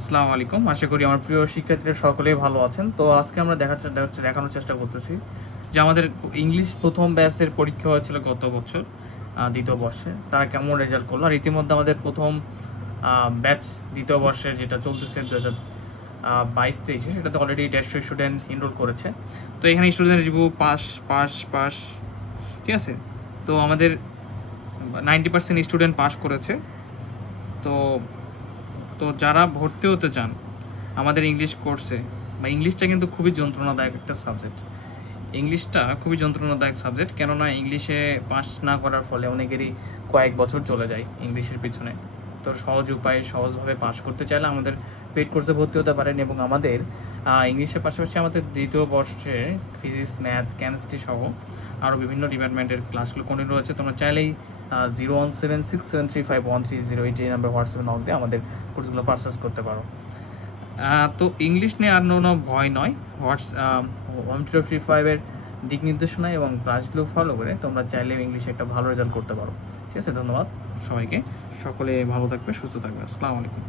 আসসালামু আলাইকুম। আশা করি আমার প্রিয় শিক্ষার্থীরা সকলেই ভালো আছেন। তো আজকে আমরা দেখানোর চেষ্টা করতেছি যে আমাদের ইংলিশ প্রথম ব্যাচের পরীক্ষা হয়েছিল গত বছর দ্বিতীয় বর্ষে, তারা কেমন রেজাল্ট করলো। আর ইতিমধ্যে আমাদের প্রথম ব্যাচ দ্বিতীয় বর্ষের যেটা চলতেছে 2022-23, সেটাতে অলরেডি 150 স্টুডেন্ট এনরোল করেছে। তো এখানে স্টুডেন্ট রিভিউ পাস, ঠিক আছে। তো আমাদের 90% স্টুডেন্ট পাস করেছে। তো তো যারা ভর্তি হতে চান আমাদের ইংলিশ কোর্সে, বা ইংলিশটা কিন্তু খুবই যন্ত্রণাদায়ক একটা সাবজেক্ট। কেননা ইংলিশে পাস না করার ফলে অনেকেরই কয়েক বছর চলে যায় ইংলিশের পিছনে। তো সহজভাবে পাস করতে চাইলে আমাদের পেইড কোর্সে ভর্তি হতে পারেন। এবং আমাদের ইংলিশের পাশাপাশি আমাদের দ্বিতীয় বর্ষে ফিজিক্স, ম্যাথ, কেমিস্ট্রি সহ আরও বিভিন্ন ডিপার্টমেন্টের ক্লাসগুলো কন্টিনিউ হচ্ছে। তোমরা চাইলেই 0176735130 এই নাম্বার হোয়াটসঅ্যাপে নক দিয়ে আমাদের কোর্সগুলো পারচেস করতে পারো। তো ইংলিশ নিয়ে আর কোনো ভয় নয়। হোম টিউটর ফ্রি 5-এর দিক নির্দেশনা এবং ক্লাসগুলো ফলো করে তোমরা চাইলে ইংলিশে একটা ভালো রেজাল্ট করতে পারো। ঠিক আছে, ধন্যবাদ সবাইকে। সকলে ভালো থাকবে, সুস্থ থাকবে। আসসালামু আলাইকুম।